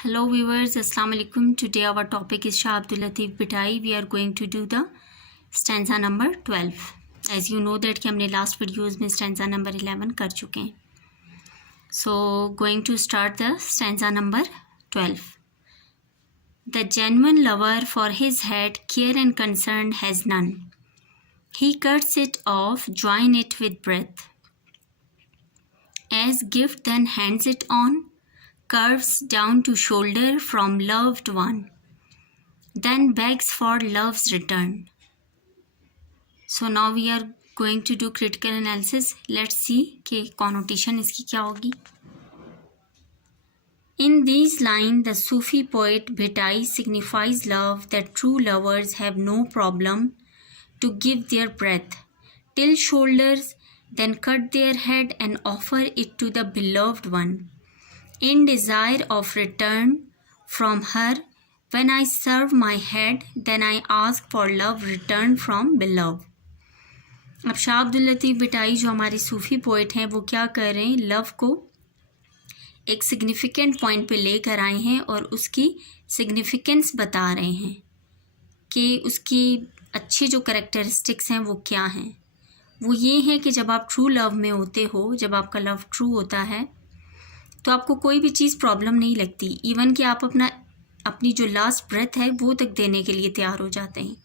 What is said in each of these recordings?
Hello viewers, Assalamu alaikum. Today our topic is Shah Abdul Latif Bhitai. We are going to do the stanza number 12. As you know that कि हमने last videos में stanza number 11 कर चुके हैं. So going to start the stanza number 12. The genuine lover for his head care and concern has none. He cuts it off, join it with breath. As gift then hands it on, curves down to shoulder from loved one, then begs for love's return. So now we are going to do critical analysis. Let's see कि connotation इसकी क्या होगी. In these lines, the Sufi poet Bhitai signifies love that true lovers have no problem to give their breath till shoulders, then cut their head and offer it to the beloved one, in desire of return from her. When I serve my head, then I ask for love return from beloved. अब शाह अब्दुल लतीफ़ भिटाई जो हमारे सूफ़ी poet हैं वो क्या कर रहे हैं, love को एक सिग्निफिकेंट पॉइंट पे लेकर आए हैं और उसकी सिग्निफिकेंस बता रहे हैं कि उसकी अच्छी जो कैरेक्टरिस्टिक्स हैं वो क्या हैं. वो ये हैं कि जब आप ट्रू लव में होते हो, जब आपका लव ट्रू होता है तो आपको कोई भी चीज़ प्रॉब्लम नहीं लगती. इवन कि आप अपनी जो लास्ट ब्रेथ है वो तक देने के लिए तैयार हो जाते हैं.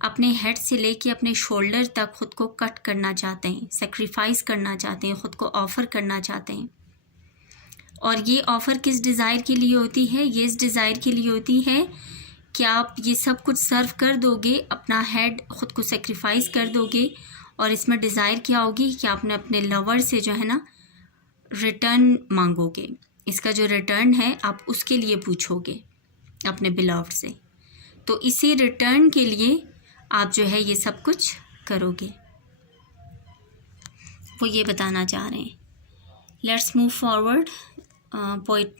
अपने हेड से लेके अपने शोल्डर तक ख़ुद को कट करना चाहते हैं, सेक्रीफाइस करना चाहते हैं, ख़ुद को ऑफ़र करना चाहते हैं. और ये ऑफ़र किस डिज़ायर के लिए होती है? ये इस डिज़ायर के लिए होती है कि आप ये सब कुछ सर्व कर दोगे, अपना हेड ख़ुद को सेक्रीफाइस कर दोगे. और इसमें डिज़ायर क्या होगी कि आपने अपने लवर से जो है ना रिटर्न मांगोगे. इसका जो रिटर्न है आप उसके लिए पूछोगे अपने बिलव्ड से. तो इसी रिटर्न के लिए आप जो है ये सब कुछ करोगे, वो ये बताना चाह रहे हैं. Let's move forward. Poet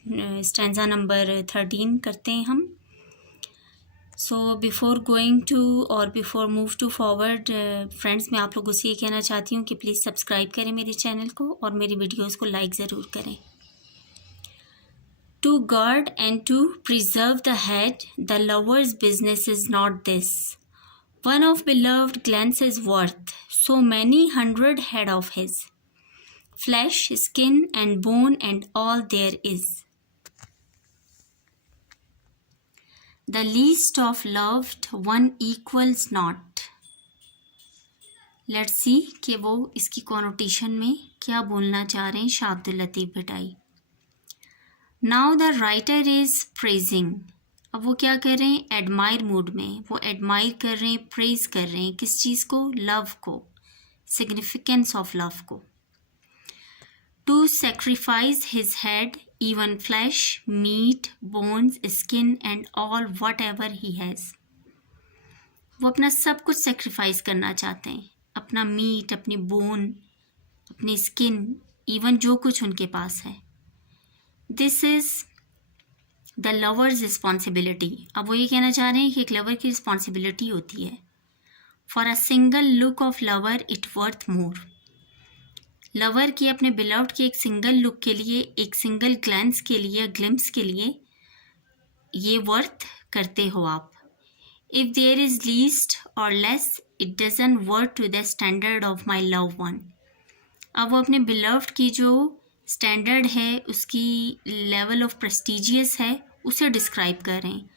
stanza number 13 करते हैं हम. सो बिफ़ोर गोइंग टू और before move to forward friends, मैं आप लोगों से ये कहना चाहती हूँ कि प्लीज़ सब्सक्राइब करें मेरे चैनल को और मेरी वीडियोस को लाइक ज़रूर करें. To guard and to preserve the head, the lovers business is not this. One of beloved glance is worth so many 100 head of his. Flesh, skin and bone and all there is. The least of loved one equals not. Let's see कि वो इसकी connotation में क्या बोलना चाह रहे हैं Shah Abdul Latif Bhittai. Now the writer is praising. अब वो क्या कर रहे हैं, एडमायर मूड में. वो एडमायर कर रहे हैं, प्रेज कर रहे हैं. किस चीज़ को? लव को, सिग्निफिकेंस ऑफ लव को. To sacrifice his head, even flesh, meat, bones, skin and all whatever he has. वो अपना सब कुछ सेक्रीफाइस करना चाहते हैं. अपना मीट, अपनी बोन, अपनी स्किन, इवन जो कुछ उनके पास है. This is the lovers responsibility. अब वो ये कहना चाह रहे हैं कि एक लवर की रिस्पॉन्सिबिलिटी होती है. For a single look of lover it worth more. Lover की अपने बिलव्ड की एक सिंगल लुक के लिए, एक सिंगल ग्लैंस के लिए, ग्लिम्स के लिए ये वर्थ करते हो आप. इफ़ देयर इज़ लीस्ट और less it doesn't worth to the standard of my love one. अब वो अपने बिलव्ड की जो स्टैंडर्ड है, उसकी लेवल ऑफ प्रेस्टिजियस है, उसे डिस्क्राइब कर रहे हैं.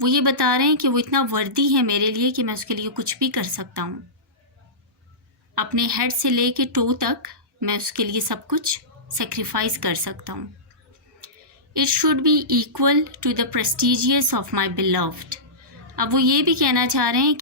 वो ये बता रहे हैं कि वो इतना वर्दी है मेरे लिए कि मैं उसके लिए कुछ भी कर सकता हूँ. अपने हेड से ले के टो तक मैं उसके लिए सब कुछ सेक्रीफाइस कर सकता हूँ. It should be equal to the prestigious of my beloved. अब वो ये भी कहना चाह रहे हैं